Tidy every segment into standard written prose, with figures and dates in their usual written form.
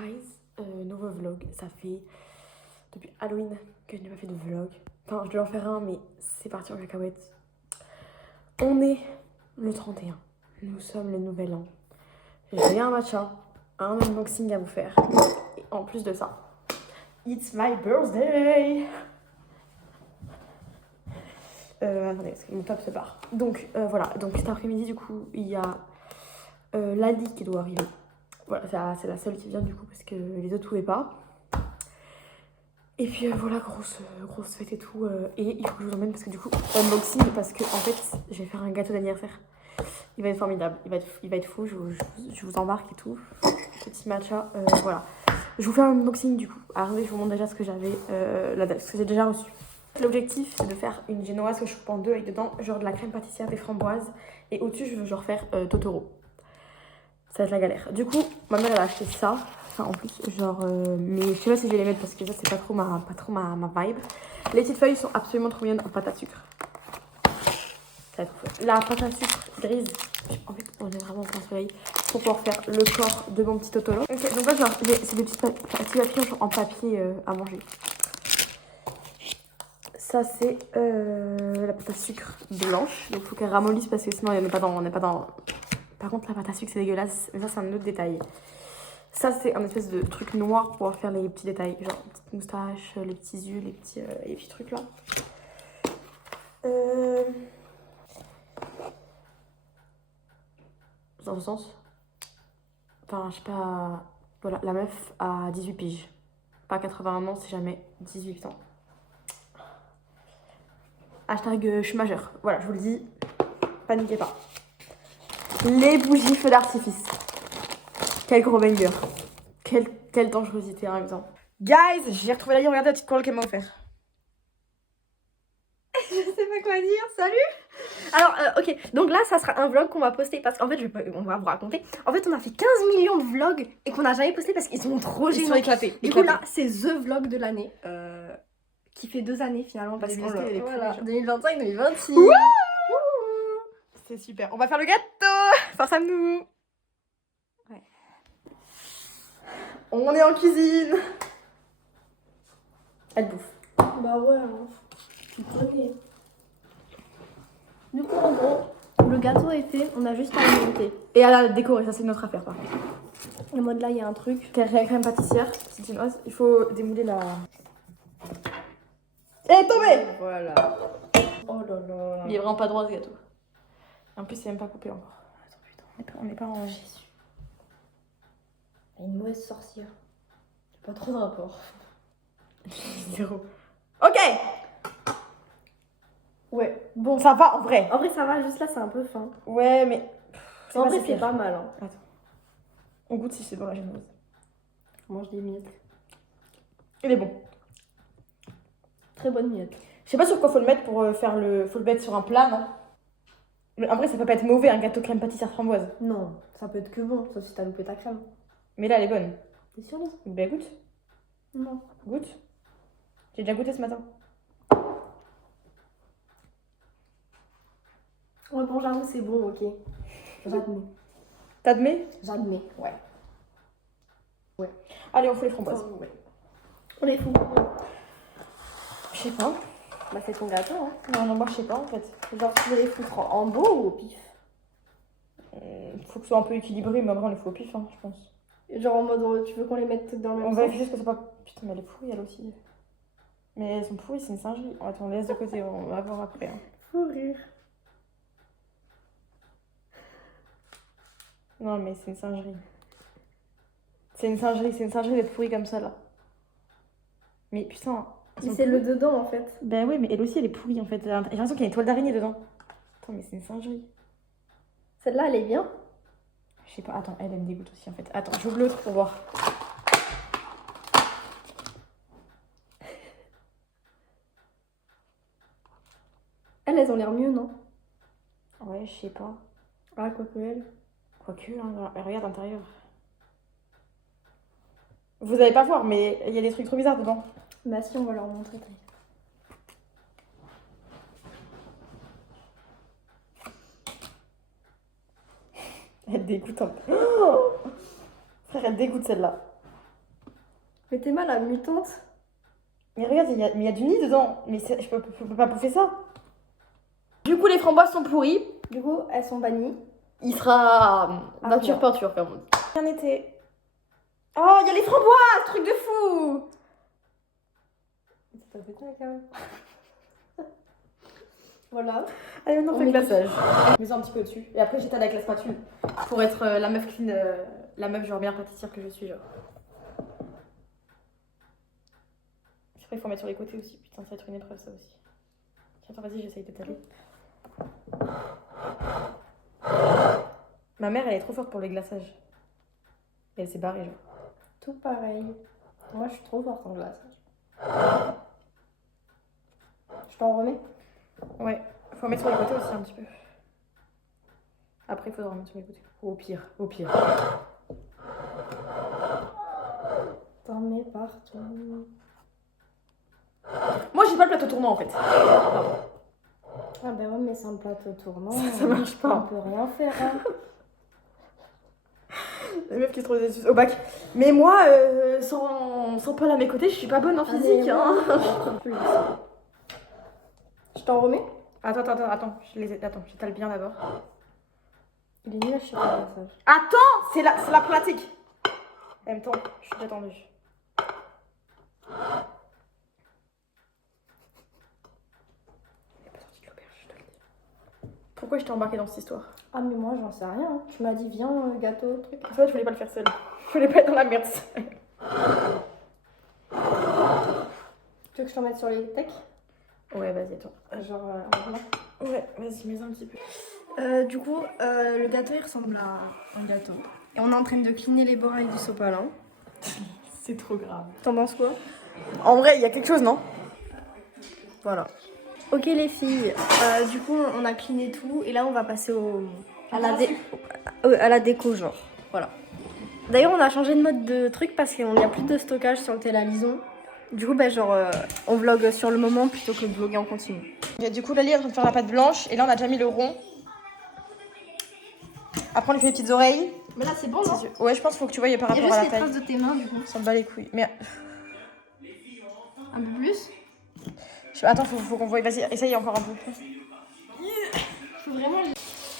Guys, nouveau vlog. Ça fait depuis Halloween que je n'ai pas fait de vlog. Enfin, je devais en faire un, mais c'est parti en cacahuète. On est le 31. Nous sommes le nouvel an. J'ai un matcha, un unboxing à vous faire. Et en plus de ça, it's my birthday. Attendez, parce que mon top se barre. Donc voilà, donc cet après-midi, du coup, il y a Lali qui doit arriver. Voilà, c'est la seule qui vient du coup parce que les autres pouvaient pas. Et puis voilà, grosse fête et tout. Et il faut que je vous emmène parce que du coup, unboxing, parce que en fait, je vais faire un gâteau d'anniversaire. Il va être formidable, il va être fou, je vous embarque et tout. Petit matcha, voilà. Je vous fais un unboxing du coup. Alors je vous montre déjà ce que j'avais, ce que j'ai déjà reçu. L'objectif, c'est de faire une génoise que je coupe en deux avec dedans, genre de la crème pâtissière, des framboises. Et au-dessus, je veux genre faire Totoro. Ça va être la galère. Du coup, ma mère, elle a acheté ça. Enfin, en plus, genre... mais je sais pas si je vais les mettre parce que ça, c'est pas trop ma vibe. Les petites feuilles sont absolument trop mignonnes en pâte à sucre. Ça va être fou. La pâte à sucre grise, en fait, on est vraiment au plein soleil pour pouvoir faire le corps de mon petit Totoro. Ok, donc là, genre, c'est des petits papiers en papier à manger. Ça, c'est la pâte à sucre blanche. Donc, il faut qu'elle ramollisse parce que sinon, on n'est pas dans... Par contre, la pâte à sucre, c'est dégueulasse. Mais ça, c'est un autre détail. Ça, c'est un espèce de truc noir pour pouvoir faire les petits détails. Genre, les petites moustaches, les petits yeux, les petits trucs là. Dans ce sens. Enfin, je sais pas... Voilà, la meuf a 18 piges. Pas 81 ans, c'est jamais 18 ans. Hashtag je suis majeure. Voilà, je vous le dis. Paniquez pas. Les bougies feux d'artifice. Quel gros banger. Quelle dangerosité en même temps. Guys, j'ai retrouvé la regardez la petite colle qu'elle m'a offert. Je sais pas quoi dire, salut. Alors, ok, donc là, ça sera un vlog qu'on va poster parce qu'en fait, on va vous raconter. En fait, on a fait 15 millions de vlogs et qu'on n'a jamais posté parce qu'ils sont trop géniaux. Ils sont éclatés. Du coup, là, c'est The Vlog de l'année qui fait 2 années finalement parce qu'on voilà, 2025, 2026. C'est super. On va faire le gâteau. Force à nous. Ouais. On est en cuisine. Elle bouffe. Bah ouais, hein. Tu connais. Du coup, en gros, le gâteau est fait, on a juste à le monter. Et à la décorer, ça c'est notre affaire par contre. En mode là, il y a un truc. Crème pâtissière, petite chinoise. Il faut démouler la... Elle est tombée. Voilà. Oh là là. Il est vraiment pas droit ce gâteau. En plus, il est même pas coupé encore. Attends, putain, on n'est pas en... Jésus. Une mauvaise sorcière. Pas trop de rapport. Zéro. Ok. Ouais. Bon, ça va en vrai. En vrai, ça va, juste là, c'est un peu fin. Ouais, mais... En vrai, c'est pas mal. Hein. Attends. On goûte si c'est bon la génoise. On mange des miettes. Il est bon. Très bonne miette. Je sais pas sur quoi faut le mettre pour faire le... Faut le mettre sur un plat, non? Mais en vrai, ça peut pas être mauvais, un gâteau crème pâtissière framboise. Non, ça peut être que bon, sauf si t'as loupé ta crème. Mais là, elle est bonne. T'es sûre, Lise? Ben goûte. Non. Goûte. J'ai déjà goûté ce matin. Ouais, bon, j'avoue, c'est bon, ok. J'admets. T'admets? J'admets, ouais. Ouais. Allez, on fout les framboises. Oh, ouais. On les fout. Je sais pas. Bah, c'est ton gâteau, hein. Non, moi je sais pas en fait. Genre, tu veux les foutre en beau ou au pif? Faut que ce soit un peu équilibré, mais en vrai, on les fout au pif, hein, je pense. Genre en mode, tu veux qu'on les mette dans le même On sens? vérifie juste que c'est pas. Putain, mais elle est pourrie elle aussi. Mais elles sont pourries, c'est une singerie. Attends, on laisse de côté, on va voir après. Hein. Faut rire. Non, mais c'est une singerie. C'est une singerie d'être pourrie comme ça là. Mais putain. Mais c'est le dedans en fait. Ben oui, mais elle aussi elle est pourrie en fait. J'ai l'impression qu'il y a une toile d'araignée dedans. Attends, mais c'est une singerie. Celle-là, elle est bien. Je sais pas, attends, elle me dégoûte aussi en fait. Attends, j'ouvre l'autre pour voir. Elles ont l'air mieux, non? Ouais, je sais pas. Ah, quoique elle. Quoique, hein, regarde l'intérieur. Vous allez pas voir, mais il y a des trucs trop bizarres dedans. Bah si, on va leur montrer. Elle dégoûte un peu. Oh frère, elle dégoûte celle-là. Mais t'es mal la mutante. Mais regarde, il y a du nid dedans. Mais je peux pas bouffer ça. Du coup, les framboises sont pourries. Du coup, elles sont bannies. Il sera nature peinture, comme on dit. Bien été. Oh, il y a les framboises, truc de fou. Ça fait quoi, quand même. Voilà. Allez, maintenant, on fait le met glaçage. Je mets un petit peu dessus. Et après, j'étale avec la spatule. Pour être la meuf clean, la meuf genre bien pâtissière que je suis, genre. Après, il faut mettre sur les côtés aussi. Putain, ça va être une épreuve, ça aussi. Tiens, attends, vas-y, j'essaye d'étaler. Ma mère, elle est trop forte pour les glaçages. Et elle s'est barrée, genre. Tout pareil. Moi, je suis trop forte en glaçage. Je t'en remets? Ouais, faut mettre sur les côtés aussi un petit peu. Après, il faudra remettre sur les côtés. Ou au pire, au pire. T'en mets partout. Moi, j'ai pas le plateau tournant en fait. Pardon. Ah ben ouais, mais sans le plateau tournant, Ça marche pas. On peut rien faire. Hein. La meuf qui se trouve des études au bac. Mais moi, sans Paul à mes côtés, je suis pas bonne en physique. Hein. Je t'en remets? Attends, j'étale bien d'abord. Il est nul à chier ton glaçage. Attends, c'est la pratique. En même temps, je suis détendue. Pourquoi je t'ai embarqué dans cette histoire? Ah mais moi j'en sais rien. Hein. Tu m'as dit viens gâteau, truc. C'est vrai, je voulais pas le faire seule. Je voulais pas être dans la merde. Tu veux que je t'en mette sur les tecs? Ouais, vas-y, attends. Genre Ouais, vas-y, mets un petit peu. du coup, le gâteau il ressemble à un gâteau. Et on est en train de cleaner les bords avec du sopalin. C'est trop grave. T'en penses quoi? En vrai, il y a quelque chose, non? Voilà. Ok les filles, du coup on a cleané tout et là on va passer à la déco genre. Voilà. D'ailleurs on a changé de mode de truc parce qu'il n'y a plus de stockage sur le Télévision. Du coup ben genre on vlog sur le moment plutôt que de vlogger en continu. Et du coup Lali est en train de faire la pâte blanche et là on a déjà mis le rond. Après on lui fait les petites oreilles. Mais là c'est bon non? Ouais, je pense qu'il faut que tu voyes par rapport à la taille. Il y a juste les traces de tes mains du coup. On s'en bat les couilles. Mais Un peu plus? attends, faut qu'on voie. Vas-y, essaye encore un peu. Faut vraiment...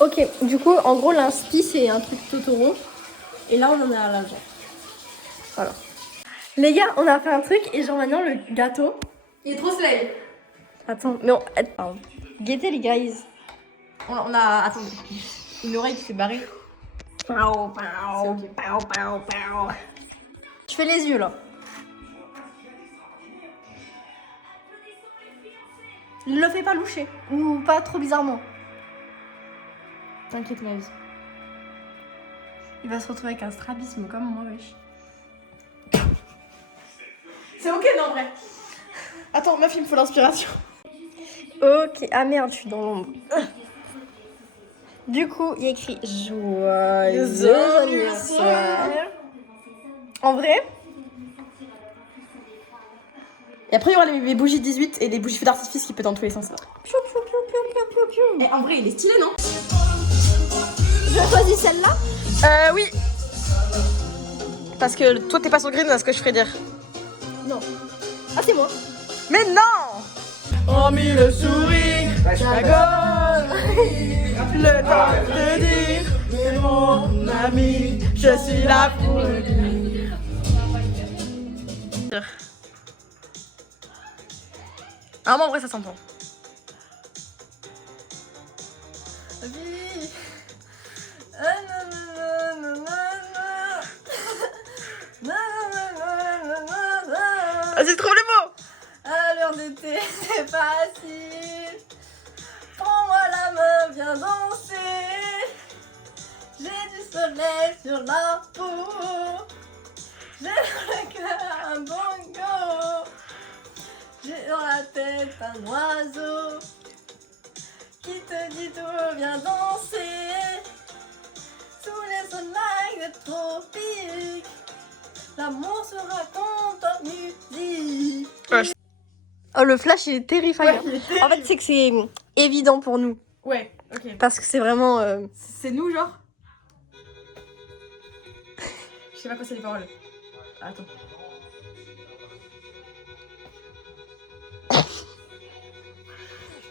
Ok, du coup en gros l'inspi c'est un truc Totoro. Et là on en est à l'argent. Voilà. Les gars, on a fait un truc et genre maintenant le gâteau. Il est trop slay. Attends, mais pardon. Guettez les guys. On a. Attends, une oreille qui s'est barrée. Je fais les yeux là. Ne le fais pas loucher. Ou pas trop bizarrement. T'inquiète, ma vie. Il va se retrouver avec un strabisme comme moi, wesh. C'est ok, non, en vrai. Attends, meuf, il me faut l'inspiration. Ok, ah merde, je suis dans l'ombre. Du coup, il y a écrit Joyeux anniversaire. En vrai? Et après, il y aura les bougies 18 et les bougies feux d'artifice qui peut dans tous les sens. Piou, piou, piou, piou, piou, piou, piou. Et en vrai, il est stylé, non? Je choisis celle-là? Oui. Parce que toi, t'es pas sur green à ce que je ferais dire. Non. Ah, c'est moi. Mais non! Hormis le sourire, la chagrin, le temps de dire, mais mon ami, je suis là pour le dire. Ah, moi, en vrai, ça s'entend. Vas-y, trouve les mots! À l'heure d'été, c'est facile. Prends-moi la main, viens danser. J'ai du soleil sur la peau. J'ai dans le cœur un bongo. J'ai dans la tête un oiseau qui te dit tout, viens danser. Sous les soleils des tropiques, l'amour se raconte en musique. Oh, le flash, il est terrifiant. Ouais, il est terrible. En fait, c'est que c'est évident pour nous. Ouais, ok. Parce que c'est vraiment... C'est nous, genre? Je sais pas quoi c'est les paroles. Attends.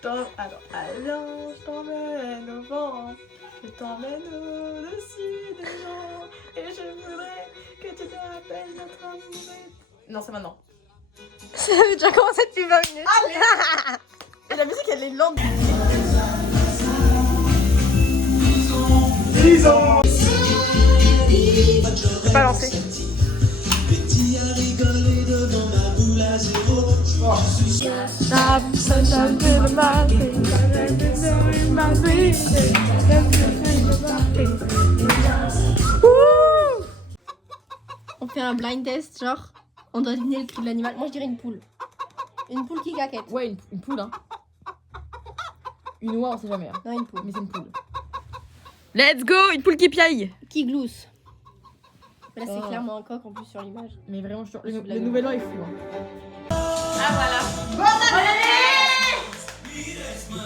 Alors, je t'emmène au vent, je t'emmène au-dessus des gens, et je voudrais que tu te rappelles notre amour. Non, c'est maintenant. Ça avait déjà commencé depuis 20 minutes. Allez. Et la musique, elle est lente. J'ai pas lancé. On fait un blind test, genre, on doit deviner le cri de l'animal. Moi, je dirais une poule. Une poule qui caquette. Ouais, une poule, hein. Une oie, on sait jamais. Hein. Non, une poule. Mais c'est une poule. Let's go, une poule qui piaille. Qui glousse. Mais là, c'est Oh. clairement un coq en plus sur l'image. Mais vraiment, le nouvel an est fou. Hein. Ah, voilà. Bonne année.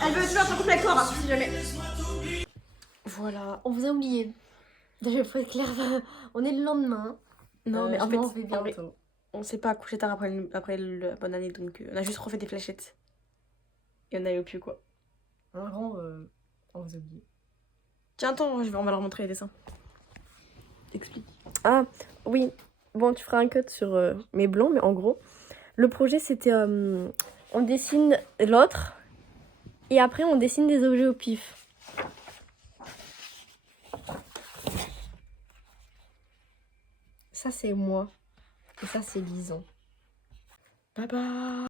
Elle veut toujours être en couple avec toi, hein, si jamais. Voilà. On vous a oublié. Déjà, il faut être clair. On est le lendemain. Non, mais en je fait, m'en vais bientôt. on s'est pas couché tard après la bonne année, donc on a juste refait des fléchettes. Et on est allé au pieu, quoi. En grand, on vous a oublié. Tiens, attends, on va leur montrer les dessins. Explique. Ah, oui. Bon, tu feras un cut sur mes blancs, mais en gros, le projet, c'était... on dessine l'autre, et après, on dessine des objets au pif. Ça, c'est moi. Et ça, c'est Lison. Bye bye.